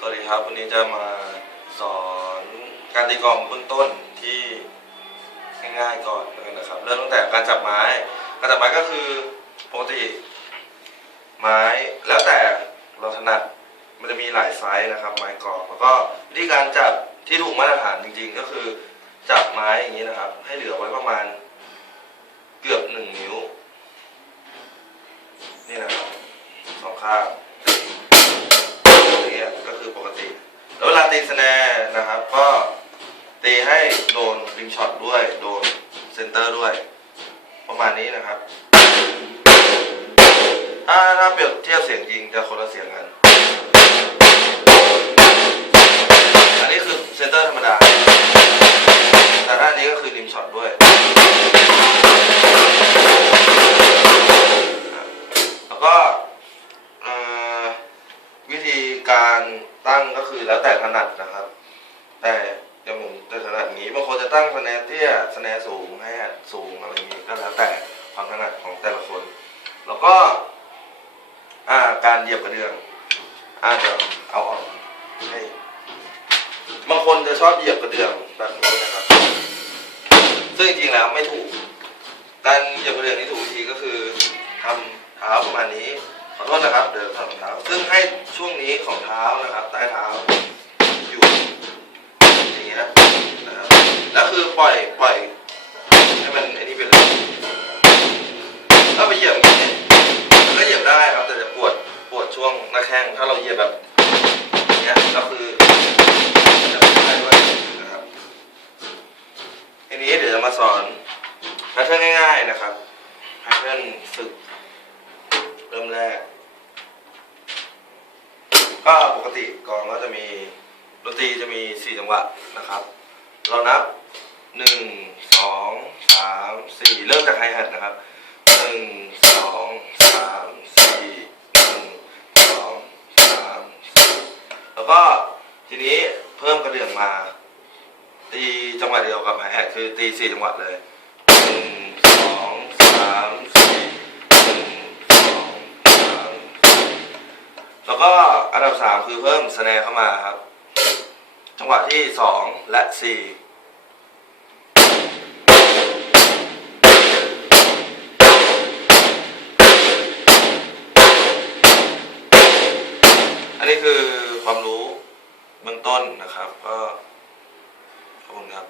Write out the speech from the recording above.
สวัสดีครับ วันนี้จะมาสอนการตีกลองเบื้องต้นที่ง่ายๆก่อนแล้วกันะครับ เริ่มตั้งแต่การจับไม้ การจับไม้ก็คือปกติไม้แล้วแต่เราถนัดมันจะมีหลายไซส์นะครับ ไม้กรอกแล้วก็วิธีการจับที่ถูกมาตรฐานจริง ๆ ก็คือจับไม้อย่างนี้นะครับ ให้เหลือไว้ประมาณเกือบหนึ่งนิ้ว นี่นะครับสองข้าง ก็คือปกติ แล้วเวลาตีสแนร์นะครับ ก็ตีให้โดนริมช็อตด้วย โดนเซนเตอร์ด้วย ประมาณนี้นะครับ ถ้าถ้าเปรียบเทียบเสียงจริงจะคนละเสียงกัน การตั้งก็คือแล้วแต่ถนัดนะครับ แต่อย่างผมจะถนัดอย่างนี้บางคนจะตั้งสแนร์เตี้ยสแนร์สูงให้สูงอะไรอย่างนี้ก็แล้วแต่ความถนัดของแต่ละคน แล้วก็อ่าการเหยียบกระเดื่องอ่าเดี๋ยวเอาออกให้บางคนจะชอบเหยียบกระเดื่องแบบนี้นะครับ ซึ่งจริงๆแล้วไม่ถูก การเหยียบกระเดื่องที่ถูกวิธีก็คือทำเท้าประมาณนี้ ขอโทษนะครับเดินทำเท้าซึ่งให้ช่วงนี้ของเท้านะครับ ใต้เท้าอยู่อย่างเงี้ยนะครับแล้วคือปล่อยปล่อยให้มันไอ้นี่ไปเลยถ้าไปเหยียบอย่างนี้มันก็เหยียบได้ครับแต่จะปวดปวดช่วงหน้าแข้งถ้าเราเหยียบแบบอย่างเงี้ยก็คือจะไม่ได้ด้วยนะครับทีนี้เดี๋ยวจะมาสอนแพทเทิร์นง่าย ๆนะครับแพทเทิร์นฝึก ริ่มแรก ก็ปกติกองก็จะมีดนตรีจะมีสี่จังหวะนะครับ เรานับหนึ่งสองสามสี่เริ่มจากไฮแฮทนะครับหนึ่งสองสามสี่หนึ่งสองสามสี่แล้วก็ทีนี้เพิ่มกระเดื่องมา ตีจังหวะเดียวกับไฮแฮทคือตีสี่จังหวะเลย แล้วก็อันดับสามคือเพิ่มสแนร์เข้ามาครับ จังหวะที่สองและสี่อันนี้คือความรู้เบื้องต้นนะครับ ก็ขอบคุณครับ